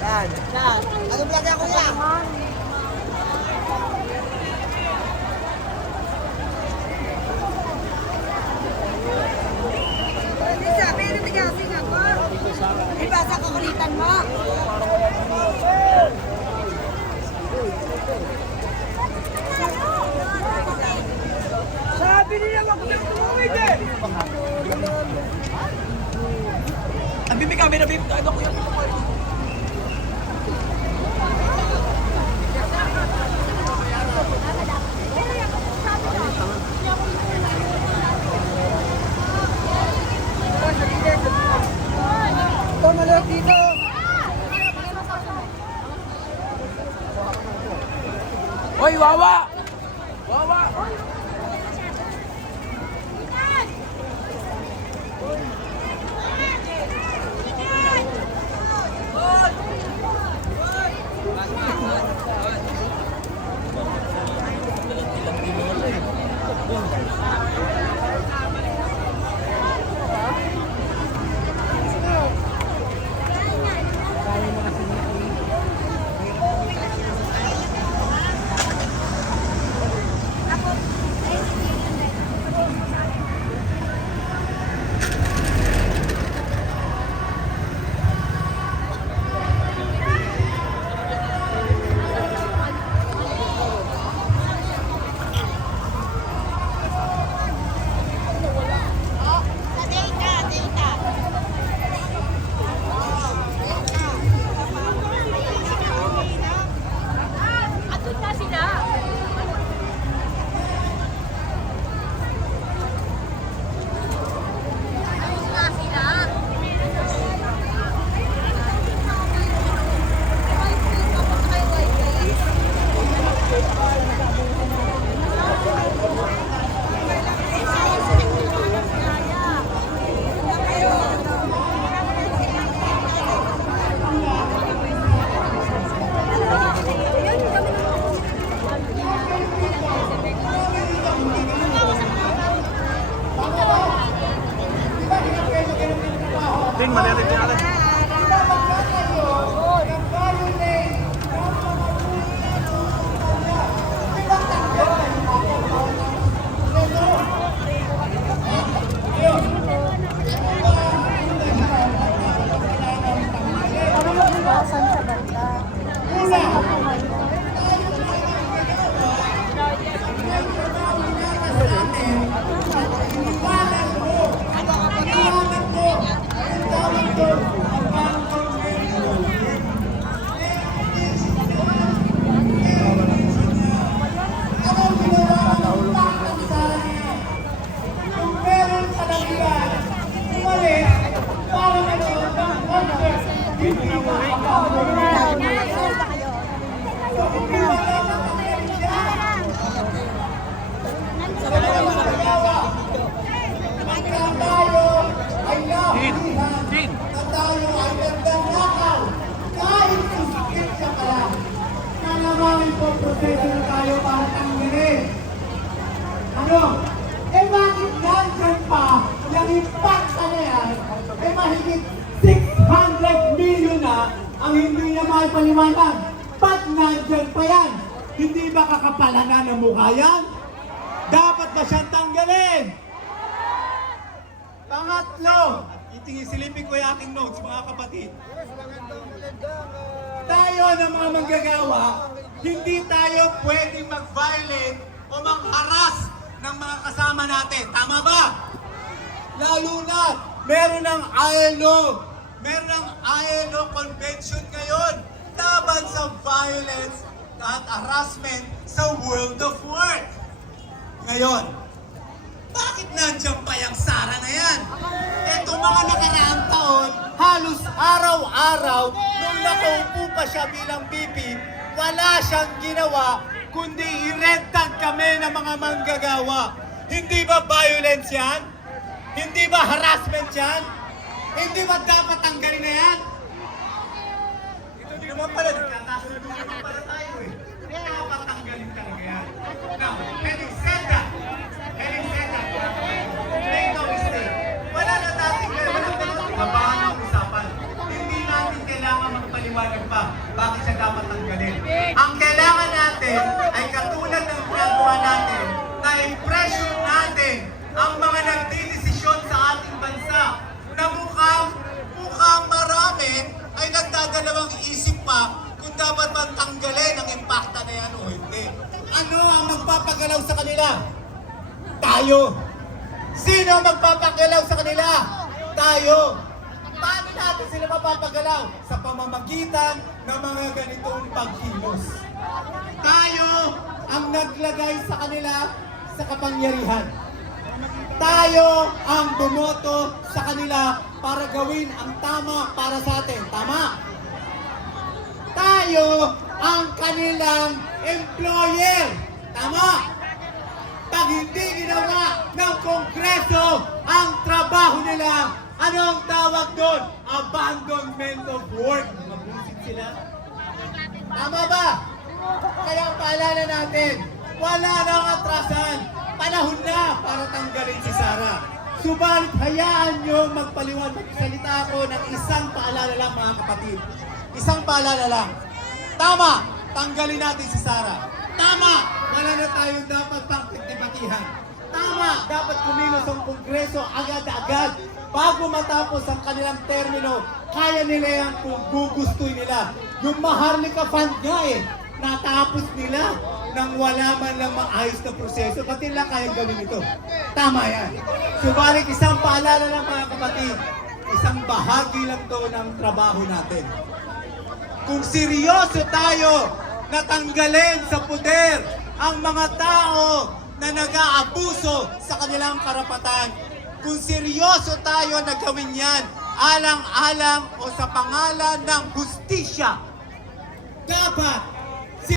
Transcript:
Yan. Ano vlog yan, kuya? Sabi na tigasing ako. Ibasa ko kulitan mo. Sabi niya, wag mo nang tumawid eh! Ang bibig kami na bibig. Ano ko yung ito, malawag dito. Hoy, wawa! Wawa! Tin, maliit din natin. Ano mag-iwasan sa banda? Proseso na tayo para tanggalin. Ano? Eh bakit nandyan pa yung impact na yan? Eh mahigit 600 million na ang hindi niya maipaliwanag. Ba't nandyan pa yan? Hindi ba kakapalanan ng mukha yan? Dapat na siyang tanggalin. Pangatlo, silipin ko yung aking notes, mga kapatid. Tayo ng mga manggagawa, hindi tayo pwedeng mag-violate o mang-harass ng mga kasama natin. Tama ba? Lalo na, meron ng ILO Convention ngayon laban sa violence at harassment sa world of work. Ngayon, bakit nandiyan pa yung Sara na yan? Ito mga nakaraang taon, halos araw-araw, nung nakaupo pa siya bilang VP, wala siyang ginawa kundi i-red-tag kami ng mga manggagawa. Hindi ba violence yan? Hindi ba harassment yan? Hindi ba dapat tanggalin na yan? Ito din naman pala, nagkakasunod naman pala tayo eh. Dapat tanggalin talaga yan. Now, having said that, make no mistake, wala na natin kabahan ng usapan. Hindi natin kailangan magpaliwanag paliwanag pa bakit siya dapat tanggalin. Ang kailangan natin ay katulad ng ginagawa natin na i-pressure natin ang mga nagdidesisyon sa ating bansa na mukhang marami ay nagdadalawang isip pa kung dapat man tanggalin ang impacta na yan o hindi. Ano ang magpapagalaw sa kanila? Tayo! Sino ang magpapagalaw sa kanila? Tayo! Paano natin sila mapapagalaw? Sa pamamagitan ng mga ganitong pagkilos. Tayo ang naglagay sa kanila sa kapangyarihan. Tayo ang bumoto sa kanila para gawin ang tama para sa atin. Tama? Tayo ang kanilang employer. Tama? Pag hindi ginawa ng Kongreso ang trabaho nila, anong tawag doon? Abandonment of work. Mabusit sila. Tama ba? Kaya paalala natin, wala nang atrasan. Panahon na para tanggalin si Sara. Subalit hayaan nyo magpaliwanag. Magsalita ako ng isang paalala lang mga kapatid. Isang paalala lang. Tama, tanggalin natin si Sara. Tama, wala na tayong dapat pang pagdebatihan. Tama, dapat kumilos ang Kongreso agad-agad. Bago matapos ang kanilang termino, kaya nila yan kung gugustuhin nila. Yung Maharlika Fund nga natapos nila nang wala man lang maayos na proseso. Pati nila kayang gawin ito. Tama yan. Subalit isang paalala lang mga kapatid, isang bahagi lang to ng trabaho natin. Kung seryoso tayo na tanggalin sa poder ang mga tao na nag-aabuso sa kanilang karapatan, kung seryoso tayo na gawin yan, alang-alang o sa pangalan ng hustisya, dapat